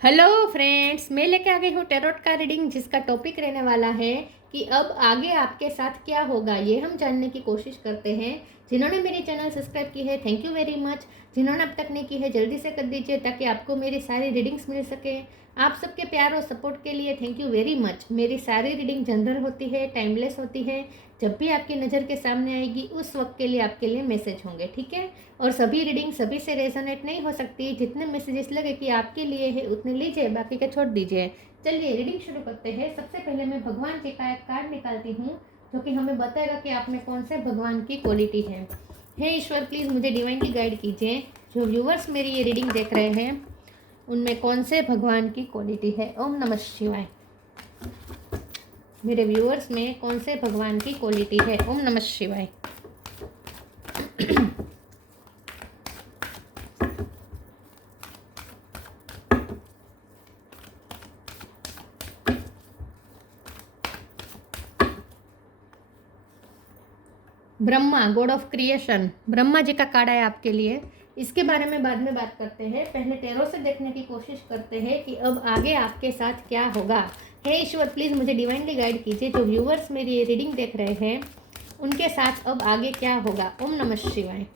Hello friends, मैं लेके आ गई हूँ टैरोट का रीडिंग, जिसका टॉपिक रहने वाला है कि अब आगे आपके साथ क्या होगा। ये हम जानने की कोशिश करते हैं। जिन्होंने मेरी चैनल सब्सक्राइब की है, थैंक यू वेरी मच। जिन्होंने अब तक नहीं की है, जल्दी से कर दीजिए ताकि आपको मेरी सारी रीडिंग्स मिल सके। आप सबके प्यार और सपोर्ट के लिए थैंक यू वेरी मच। मेरी सारी रीडिंग जनरल होती है, टाइमलेस होती है। जब भी आपकी नज़र के सामने आएगी उस वक्त के लिए आपके लिए मैसेज होंगे, ठीक है। और सभी रीडिंग सभी से रेजोनेट नहीं हो सकती। जितने मैसेजेस लगे कि आपके लिए है उतने लीजिए, बाकी के छोड़ दीजिए। चलिए रीडिंग शुरू करते हैं। सबसे पहले मैं भगवान जी का एक कार्ड निकालती हूँ, जो कि हमें बताएगा कि आप में कौन से भगवान की क्वालिटी है। हे ईश्वर, प्लीज़ मुझे डिवाइनली गाइड कीजिए। जो व्यूवर्स मेरी ये रीडिंग देख रहे हैं उनमें कौन से भगवान की क्वालिटी है। ओम नमः शिवाय। मेरे व्यूअर्स में कौन से भगवान की क्वालिटी है। ओम नमः शिवाय। Brahma, god of creation, Brahma ji का कार्ड है आपके लिए। इसके बारे में बाद में बात करते हैं। पहले टैरो से देखने की कोशिश करते हैं कि अब आगे आपके साथ क्या होगा। हे ईश्वर, प्लीज़ मुझे डिवाइनली गाइड कीजिए। जो व्यूवर्स मेरी ये रीडिंग देख रहे हैं उनके साथ अब आगे क्या होगा। ओम नमः शिवाय।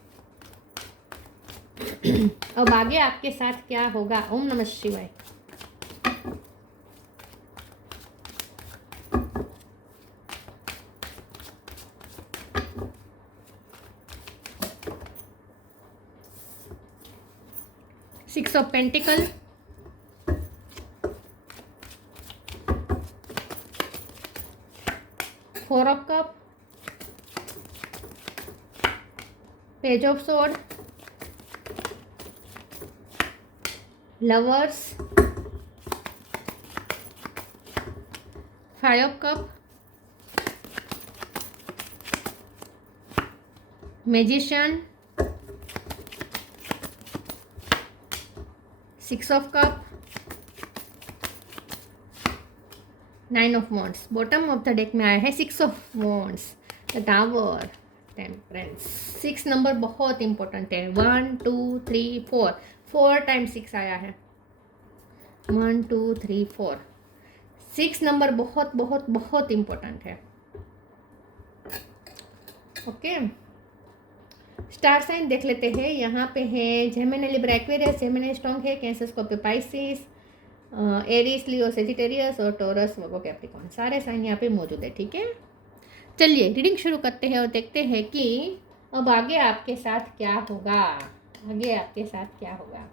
अब आगे आपके साथ क्या होगा। ओम नमः शिवाय। Six of pentacle, four of cup, page of sword, lovers, five of cup, magician, six of cup, nine of wands. Bottom of the deck में आया है six of wands, the tower, temperance. Six number बहुत important है। 1 2 3 4, 4 time 6 आया है। 1 2 3 4, 6 number बहुत बहुत बहुत इंपॉर्टेंट है। ओके, स्टार साइन देख लेते हैं। यहाँ पे है Gemini, Libra, Aquarius, Gemini strong है, कैंसर, स्कॉर्पियो, पाइसिस, एरीज, लियो, सेजिटेरियस और टॉरस, वर्गो, कैप्रिकॉर्न। सारे साइन यहाँ पे मौजूद है, ठीक है। चलिए रीडिंग शुरू करते हैं और देखते हैं कि अब आगे आपके साथ क्या होगा। आगे आपके साथ क्या होगा।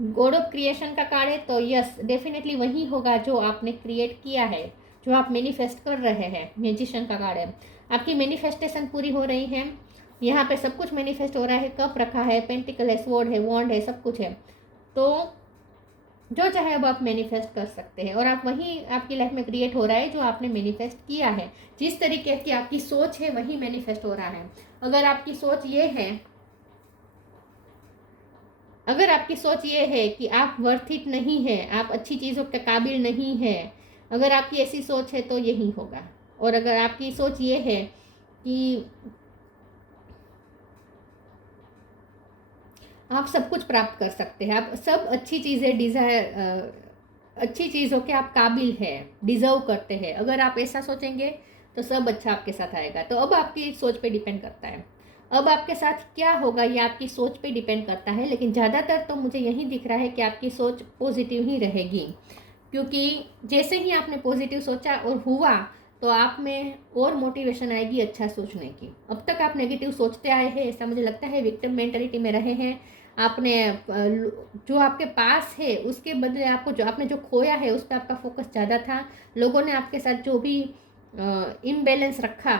गॉड ऑफ क्रिएशन का कार्ड है, तो यस डेफिनेटली वही होगा जो आपने क्रिएट किया है, जो आप मैनिफेस्ट कर रहे हैं। म्यूजिशियन का कार्ड है, आपकी मैनिफेस्टेशन पूरी हो रही है। यहाँ पे सब कुछ मैनिफेस्ट हो रहा है। कप रखा है, पेंटिकल है, स्वॉर्ड है, वॉन्ड है, सब कुछ है। तो जो चाहे अब आप मैनिफेस्ट कर सकते हैं, और आप वही आपकी लाइफ में क्रिएट हो रहा है जो आपने मैनिफेस्ट किया है। जिस तरीके की आपकी सोच है वही मैनिफेस्ट हो रहा है। अगर आपकी सोच ये है कि आप वर्थ इट नहीं है, आप अच्छी चीज़ों के काबिल नहीं है, अगर आपकी ऐसी सोच है तो यही होगा। और अगर आपकी सोच ये है कि आप सब कुछ प्राप्त कर सकते हैं, आप सब अच्छी चीज़ें अच्छी चीज़ों के आप काबिल हैं, डिज़र्व करते हैं, अगर आप ऐसा सोचेंगे तो सब अच्छा आपके साथ आएगा। तो अब आपकी सोच पे डिपेंड करता है। अब आपके साथ क्या होगा ये आपकी सोच पे डिपेंड करता है, लेकिन ज़्यादातर तो मुझे यही दिख रहा है कि आपकी सोच पॉजिटिव ही रहेगी। क्योंकि जैसे ही आपने पॉजिटिव सोचा और हुआ तो आप में और मोटिवेशन आएगी अच्छा सोचने की। अब तक आप नेगेटिव सोचते आए हैं, ऐसा मुझे लगता है, विक्टिम मेंटालिटी में रहे हैं। आपने जो आपके पास है उसके बदले आपको जो आपने जो खोया है उस पर आपका फोकस ज़्यादा था। लोगों ने आपके साथ जो भी इम्बैलेंस रखा,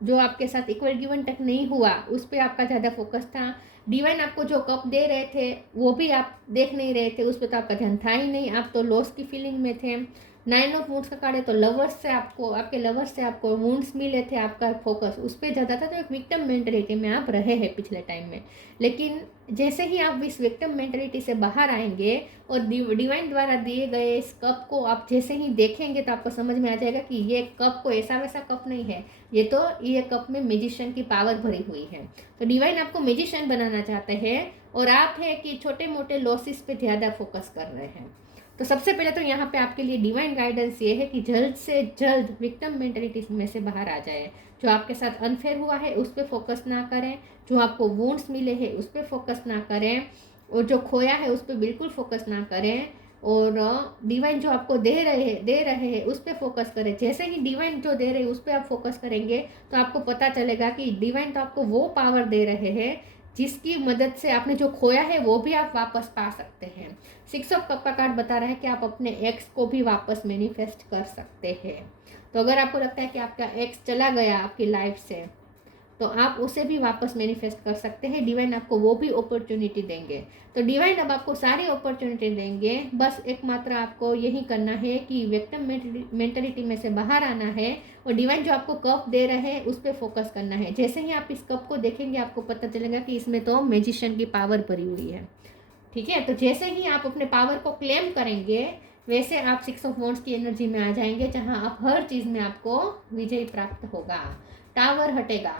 जो आपके साथ इक्वल गिवन टेक नहीं हुआ, उस पर आपका ज़्यादा फोकस था। डिवाइन आपको जो कप दे रहे थे वो भी आप देख नहीं रहे थे, उस पर तो आपका ध्यान था ही नहीं, आप तो लॉस की फीलिंग में थे। नाइन ऑफ वुंड्स का कार्ड है, तो लवर्स से आपको, आपके लवर्स से आपको वुंड्स मिले थे, आपका फोकस उस पर ज़्यादा था। तो एक विक्टिम मेंटलिटी में आप रहे हैं पिछले टाइम में। लेकिन जैसे ही आप इस विक्टिम मेंटलिटी से बाहर आएंगे और डिवाइन द्वारा दिए गए इस कप को आप जैसे ही देखेंगे तो आपको समझ में आ जाएगा कि ये कप को ऐसा वैसा कप नहीं है, ये कप में मैजिशियन की पावर भरी हुई है। तो डिवाइन आपको मैजिशियन बनाना चाहते हैं, और आप है कि छोटे मोटे लॉसेस पे ज़्यादा फोकस कर रहे हैं। तो सबसे पहले तो यहाँ पे आपके लिए डिवाइन गाइडेंस ये है कि जल्द से जल्द विक्टिम मेंटेलिटी में से बाहर आ जाए। जो आपके साथ अनफेयर हुआ है उस पर फोकस ना करें, जो आपको वुंड्स मिले हैं उस पर फोकस ना करें, और जो खोया है उस पर बिल्कुल फोकस ना करें, और डिवाइन जो आपको दे रहे हैं उस पर फोकस करें। जैसे ही डिवाइन जो दे रहे हैं उस पर आप फोकस करेंगे तो आपको पता चलेगा कि डिवाइन तो आपको वो पावर दे रहे हैं जिसकी मदद से आपने जो खोया है वो भी आप वापस पा सकते हैं। 6 ऑफ कप का कार्ड बता रहा है कि आप अपने एक्स को भी वापस मैनिफेस्ट कर सकते हैं। तो अगर आपको लगता है कि आपका एक्स चला गया आपकी लाइफ से, तो आप उसे भी वापस मैनिफेस्ट कर सकते हैं। डिवाइन आपको वो भी अपॉर्चुनिटी देंगे। तो डिवाइन अब आपको सारी अपॉर्चुनिटी देंगे, बस एकमात्र आपको यही करना है कि विक्टिम मेंटलिटी में से बाहर आना है, और डिवाइन जो आपको कप दे रहे हैं उस पर फोकस करना है। जैसे ही आप इस कप को देखेंगे आपको पता चलेगा कि इसमें तो मैजिशियन की पावर भरी हुई है। ठीक है, तो जैसे ही आप अपने पावर को क्लेम करेंगे वैसे आप 6 ऑफ वॉन्ड्स की एनर्जी में आ जाएंगे, जहां आप हर चीज़ में आपको विजय प्राप्त होगा। टावर हटेगा।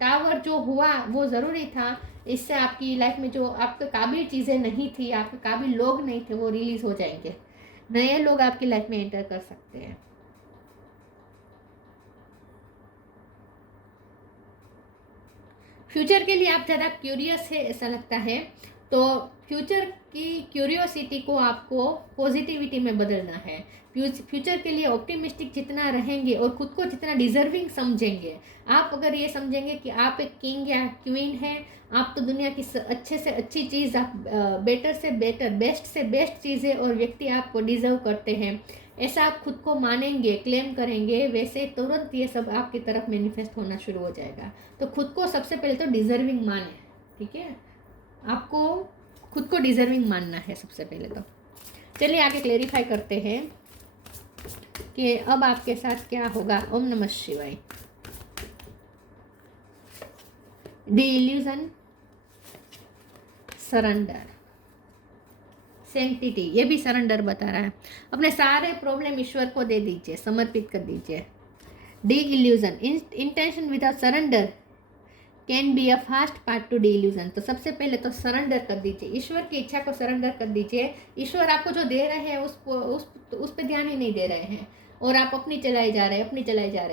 टावर जो हुआ वो ज़रूरी था, इससे आपकी लाइफ में जो आपके काबिल चीज़ें नहीं थी, आपके काबिल लोग नहीं थे, वो रिलीज हो जाएंगे। नए लोग आपकी लाइफ में एंटर कर सकते हैं। फ्यूचर के लिए आप ज़्यादा क्यूरियस है ऐसा लगता है, तो फ्यूचर की क्यूरियोसिटी को आपको पॉजिटिविटी में बदलना है। फ्यूचर के लिए ऑप्टिमिस्टिक जितना रहेंगे और खुद को जितना डिजर्विंग समझेंगे, आप अगर ये समझेंगे कि आप एक किंग या क्वीन हैं, आप तो दुनिया की अच्छे से अच्छी चीज़, आप बेटर से बेटर, बेस्ट से बेस्ट चीज़ें और व्यक्ति आपको डिजर्व करते हैं, ऐसा आप खुद को मानेंगे, क्लेम करेंगे, वैसे तुरंत ये सब आपकी तरफ मैनिफेस्ट होना शुरू हो जाएगा। तो खुद को सबसे पहले तो डिजर्विंग माने। ठीक है, आपको खुद को डिजर्विंग मानना है सबसे पहले तो। चलिए आगे क्लेरिफाई करते हैं कि अब आपके साथ क्या होगा। ओम नमः शिवाय। डिइल्यूजन, सरेंडर, सेंटिटी, ये भी सरेंडर बता रहा है। अपने सारे प्रॉब्लम ईश्वर को दे दीजिए, समर्पित कर दीजिए। Disillusion, intention without surrender can be a fast part to disillusion. तो सबसे पहले तो सरेंडर कर दीजिए, ईश्वर की इच्छा को सरेंडर कर दीजिए। ईश्वर आपको जो दे रहे हैं उस पर ध्यान ही नहीं दे रहे हैं, और आप अपनी चलाए जा रहे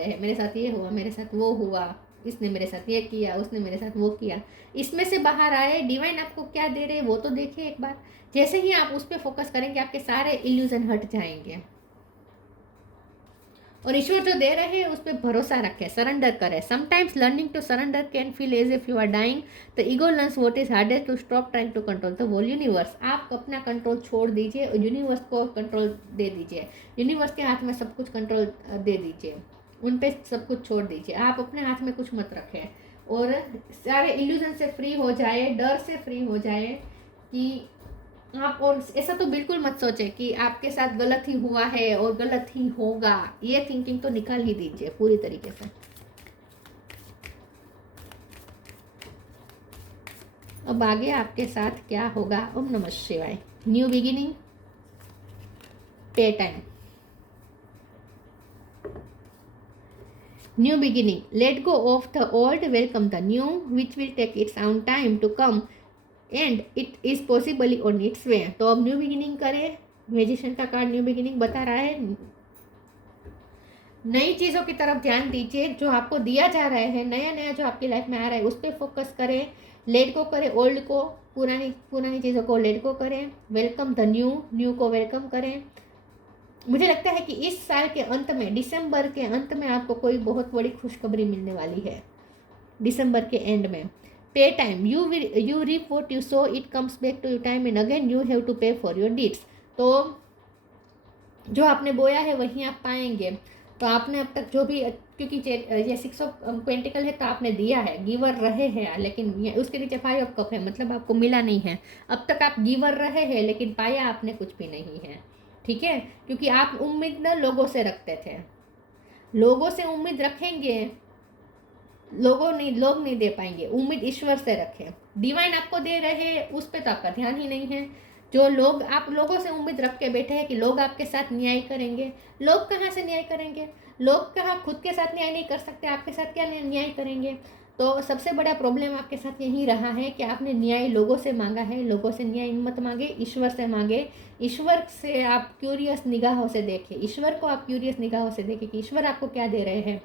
हैं। मेरे साथ ये हुआ, मेरे साथ वो हुआ, इसने मेरे साथ ये किया, उसने मेरे साथ वो किया। इसमें से बाहर आए, डिवाइन आपको क्या दे रहे हैं वो तो देखिए एक बार। जैसे ही आप उस पर फोकस करेंगे आपके सारे इल्यूजन हट जाएंगे, और ईश्वर जो दे रहे हैं उस पर भरोसा रखें, सरेंडर करें। Sometimes learning to surrender can feel as if you are dying. The ego learns what is hardest to stop trying to control the whole universe. आप अपना कंट्रोल छोड़ दीजिए और यूनिवर्स को कंट्रोल दे दीजिए। यूनिवर्स के हाथ में सब कुछ कंट्रोल दे दीजिए, उन पे सब कुछ छोड़ दीजिए। आप अपने हाथ में कुछ मत रखें, और सारे इल्यूजन से फ्री हो जाए, डर से फ्री हो जाए कि आप, और ऐसा तो बिल्कुल मत सोचे कि आपके साथ गलत ही हुआ है और गलत ही होगा। ये थिंकिंग तो निकाल ही दीजिए पूरी तरीके से। अब आगे आपके साथ क्या होगा। ओम नमः शिवाय। New beginning, pay time, new beginning, let go of the old, welcome the new which will take its own time to come and it is possibly on its way. तो अब न्यू बिगिनिंग करें। Magician का card new beginning बता रहा है। नई चीज़ों की तरफ ध्यान दीजिए, जो आपको दिया जा रहा है, नया नया जो आपकी लाइफ में आ रहा है उस पर फोकस करें। लेट गो करें ओल्ड को, पुरानी चीज़ों को लेट गो करें। वेलकम द न्यू को वेलकम करें। मुझे लगता है कि इस साल के अंत में, दिसंबर के अंत में आपको कोई बहुत बड़ी खुशखबरी मिलने वाली है। दिसंबर के एंड में पे time, you reap what you sow, it comes back to you time and again, you have to pay for your deeds. तो जो आपने बोया है वहीं आप पाएंगे। तो आपने अब तक जो भी, क्योंकि ये 6 ऑफ पेंटिकल है तो आपने दिया है, गिवर रहे हैं, लेकिन उसके नीचे 5 ऑफ कप है, मतलब आपको मिला नहीं है। अब तक आप गिवर रहे हैं लेकिन पाया आपने कुछ भी नहीं है। ठीक है, क्योंकि आप उम्मीद ना लोगों से रखते थे, लोगों से उम्मीद रखेंगे, लोग नहीं दे पाएंगे। उम्मीद ईश्वर से रखें। डिवाइन आपको दे रहे हैं उस पर तो आपका ध्यान ही नहीं है। जो लोग, आप लोगों से उम्मीद रख के बैठे हैं कि लोग आपके साथ न्याय करेंगे। लोग कहाँ से न्याय करेंगे? लोग कहाँ खुद के साथ न्याय नहीं कर सकते, आपके साथ क्या न्याय करेंगे? तो सबसे बड़ा प्रॉब्लम आपके साथ यही रहा है कि आपने न्याय लोगों से मांगा है। लोगों से न्याय मत मांगे, ईश्वर से मांगे। ईश्वर से आप क्यूरियस निगाहों से देखें, ईश्वर को आप क्यूरियस निगाहों से देखें कि ईश्वर आपको क्या दे रहे हैं,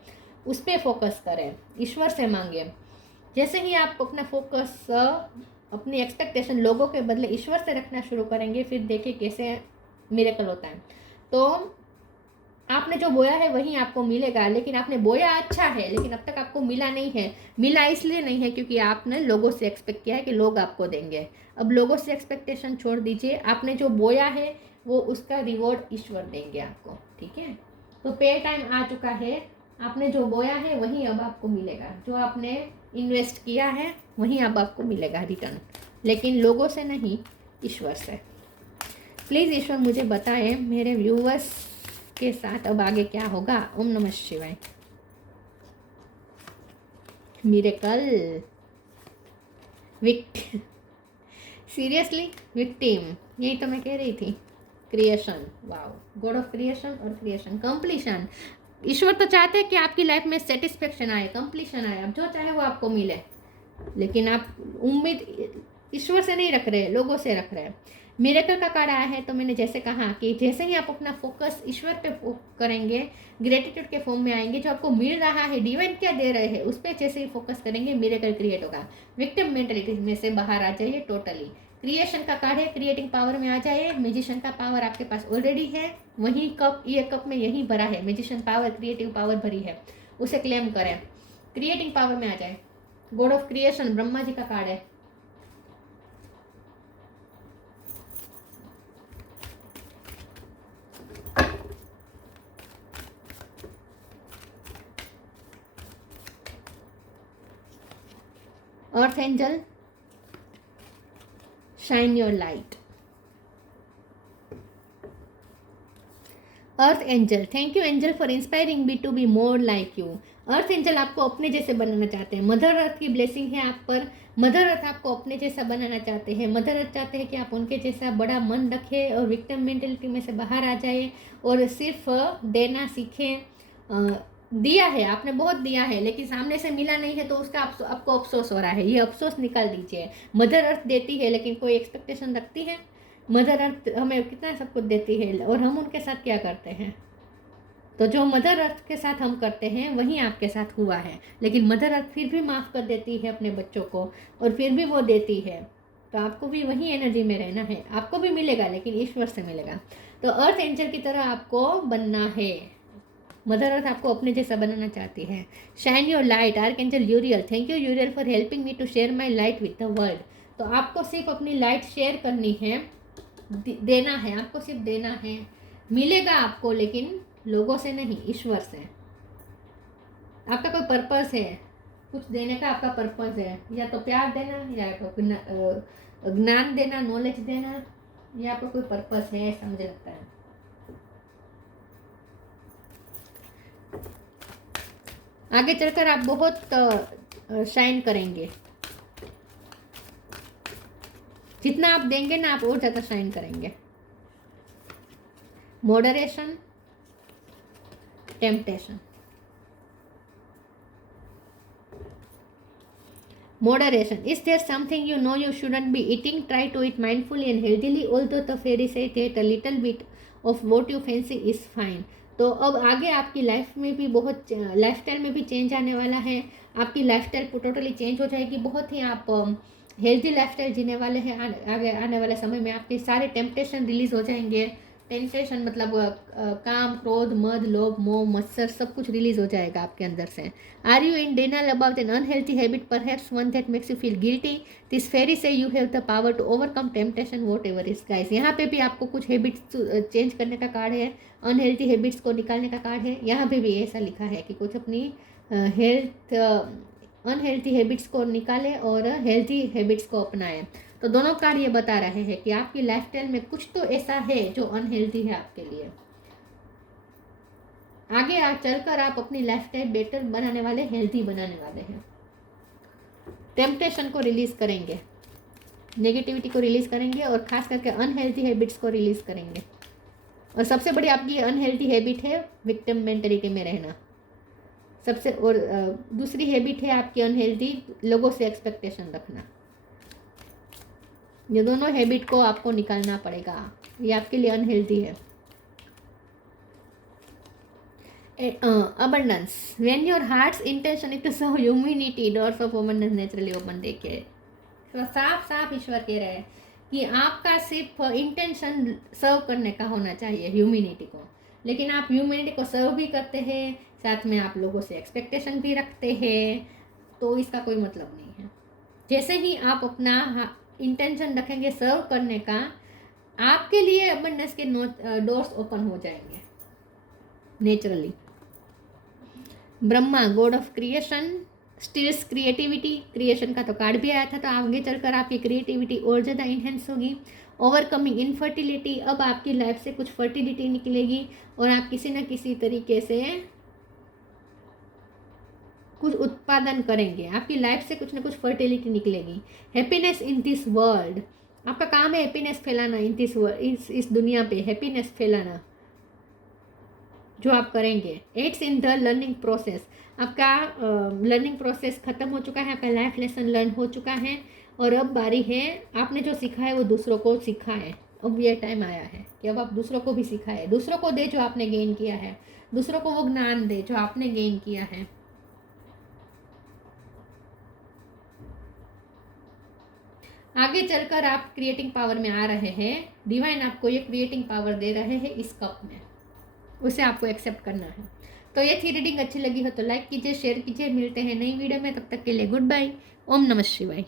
उस पर फोकस करें, ईश्वर से मांगे। जैसे ही आप अपना फोकस अपनी एक्सपेक्टेशन लोगों के बदले ईश्वर से रखना शुरू करेंगे, फिर देखिए कैसे मिरेकल होता है। तो आपने जो बोया है वही आपको मिलेगा, लेकिन आपने बोया अच्छा है, लेकिन अब तक आपको मिला नहीं है। मिला इसलिए नहीं है क्योंकि आपने लोगों से एक्सपेक्ट किया है कि लोग आपको देंगे। अब लोगों से एक्सपेक्टेशन छोड़ दीजिए, आपने जो बोया है वो उसका रिवॉर्ड ईश्वर देंगे आपको, ठीक है। तो पे टाइम आ चुका है, आपने जो बोया है वही अब आपको मिलेगा। जो आपने इन्वेस्ट किया है वही अब आपको मिलेगा रिटर्न, लेकिन लोगों से नहीं, ईश्वर से। प्लीज़ ईश्वर मुझे बताएं मेरे व्यूवर्स के साथ अब आगे क्या होगा। ओम नमः शिवाय। मिरेकल, विक्टिम, सीरियसली विक्टिम, यही तो मैं कह रही थी। Creation, wow, God of creation और क्रिएशन, कंप्लीशन। ईश्वर तो चाहते हैं कि आपकी लाइफ में सेटिस्फेक्शन आए, कंप्लीशन आए, अब जो चाहे वो आपको मिले, लेकिन आप उम्मीद ईश्वर से नहीं रख रहे, लोगों से रख रहे हैं। मिरेकल का कार्ड आया है, तो मैंने जैसे कहा कि जैसे ही आप अपना फोकस ईश्वर पे करेंगे, ग्रेटिट्यूड के फॉर्म में आएंगे, जो आपको मिल रहा है, डिवाइन क्या दे रहे हैं उस पर जैसे ही फोकस करेंगे, मिरेकल क्रिएट होगा। विक्टिम मेंटेलिटी में से बाहर आ जाइए टोटली। क्रिएशन का कार्ड है, क्रिएटिंग पावर में आ जाए। म्यूजिशियन का पावर आपके पास ऑलरेडी है, वही कप, ये कप में यही भरा है, म्यूजिशियन पावर, क्रिएटिव पावर भरी है, उसे क्लेम करें, क्रिएटिंग पावर में आ जाए। God of creation, Brahma ji का कार्ड है। Earth angel, shine your light. Earth angel, thank you angel for inspiring me to be more like you. Earth angel आपको अपने जैसे बनाना चाहते हैं। मदर अर्थ की ब्लेसिंग है आप पर। मदर अर्थ आपको अपने जैसा बनाना चाहते हैं। मदर अर्थ चाहते हैं कि आप उनके जैसा बड़ा मन रखें और विक्टिम मेंटेलिटी में से बाहर आ जाए और सिर्फ देना सीखें। दिया है आपने, बहुत दिया है, लेकिन सामने से मिला नहीं है, तो उसका आपको अफसोस हो रहा है। ये अफसोस निकाल दीजिए। मदर अर्थ देती है, लेकिन कोई एक्सपेक्टेशन रखती है? मदर अर्थ हमें कितना सब कुछ देती है, और हम उनके साथ क्या करते हैं? तो जो मदर अर्थ के साथ हम करते हैं वही आपके साथ हुआ है। लेकिन मदर अर्थ फिर भी माफ़ कर देती है अपने बच्चों को, और फिर भी वो देती है। तो आपको भी वही एनर्जी में रहना है। आपको भी मिलेगा, लेकिन ईश्वर से मिलेगा। तो अर्थ एंजल की तरह आपको बनना है। मदर अर्थ आपको अपने जैसा बनाना चाहती है। Shine your light, archangel Uriel, thank you Uriel for helping me to share my light with the world. तो आपको सिर्फ अपनी लाइट शेयर करनी है, देना है, आपको सिर्फ देना है। मिलेगा आपको, लेकिन लोगों से नहीं, ईश्वर से। आपका कोई पर्पस है, कुछ देने का आपका पर्पस है, या तो प्यार देना, या ज्ञान देना, नॉलेज देना, या आपका कोई पर्पस है, ऐसा मुझे लगता है। आगे चलकर आप बहुत शाइन करेंगे। जितना आप देंगे ना, आप और ज़्यादा शाइन करेंगे। Moderation, temptation. Moderation. Is there something you know you shouldn't be eating? Try to eat mindfully and healthily. Although the fairy say that a little bit of what you fancy is fine. तो अब आगे आपकी life में भी बहुत, lifestyle में भी change आने वाला है। आपकी लाइफस्टाइल टोटली चेंज हो जाएगी। बहुत ही आप हेल्दी लाइफस्टाइल जीने वाले हैं। आगे आने वाले समय में आपके सारे टेम्पटेशन रिलीज हो जाएंगे। टेंटेशन मतलब काम, क्रोध, मद, लोभ, मोह, मत्सर, सब कुछ रिलीज हो जाएगा आपके अंदर से। Are you in denial about an unhealthy habit, perhaps one that makes you feel guilty? This fairy says you have the power to overcome temptation whatever is. Guys, यहाँ पे भी आपको कुछ हैबिट्स चेंज करने का card है, unhealthy habits को निकालने का कार्ड है। यहाँ पे भी ऐसा लिखा है कि कुछ अपनी अनहेल्थी हैबिट्स को निकालें और हेल्थी हैबिट्स को अपनाएं। तो दोनों कार्ड ये बता रहे हैं कि आपकी लाइफस्टाइल में कुछ तो ऐसा है जो अनहेल्थी है आपके लिए। आगे चलकर आप अपनी लाइफस्टाइल बेटर बनाने वाले, हेल्थी बनाने वाले हैं। टेम्पटेशन को रिलीज करेंगे, नेगेटिविटी को रिलीज करेंगे, और खास करके अनहेल्थी हैबिट्स को रिलीज करेंगे। और सबसे बड़ी आपकी अनहेल्थी हैबिट है विक्टिम मेंटालिटी में रहना। सबसे और दूसरी हैबिट है आपकी अनहेल्दी, लोगों से एक्सपेक्टेशन रखना। ये दोनों हैबिट को आपको निकालना पड़ेगा, ये आपके लिए अनहेल्दी है। abundance, when your heart's intention is to serve humanity, doors of abundance naturally open। देखिए तो साफ साफ ईश्वर कह रहे हैं कि आपका सिर्फ इंटेंशन सर्व करने का होना चाहिए ह्यूमैनिटी को, लेकिन आप ह्यूमैनिटी को सर्व भी करते हैं, साथ में आप लोगों से एक्सपेक्टेशन भी रखते हैं, तो इसका कोई मतलब नहीं है। जैसे ही आप अपना इंटेंशन रखेंगे सर्व करने का, आपके लिए अबंडेंस के डोर्स ओपन हो जाएंगे naturally. Brahma god of creation stills creativity, creation का तो कार्ड भी आया था, तो आगे चलकर आपकी क्रिएटिविटी और ज़्यादा इन्हेंस होगी। ओवरकमिंग इनफर्टिलिटी, अब आपकी लाइफ से कुछ फर्टिलिटी निकलेगी और आप किसी न किसी तरीके से कुछ उत्पादन करेंगे, आपकी लाइफ से कुछ ना कुछ फर्टिलिटी निकलेगी। हैप्पीनेस इन दिस वर्ल्ड, आपका काम है हैप्पीनेस फैलाना इन दिस वर्ल्ड, इस दुनिया पे हैप्पीनेस फैलाना जो आप करेंगे। Aids in the learning process, आपका लर्निंग प्रोसेस ख़त्म हो चुका है, आपका लाइफ लेसन लर्न हो चुका है और अब बारी है आपने जो सीखा है वो दूसरों को सिखाएं। अब ये टाइम आया है कि अब आप दूसरों को भी सिखाएं, दूसरों को दे जो आपने गेन किया है, दूसरों को वो ज्ञान दे जो आपने गेन किया है। आगे चलकर आप क्रिएटिंग पावर में आ रहे हैं, डिवाइन आपको ये क्रिएटिंग पावर दे रहे हैं इस कप में, उसे आपको एक्सेप्ट करना है। तो ये थी रीडिंग, अच्छी लगी हो तो लाइक कीजिए, शेयर कीजिए, मिलते हैं नई वीडियो में, तब तक के लिए गुड बाय, ओम नमः शिवाय।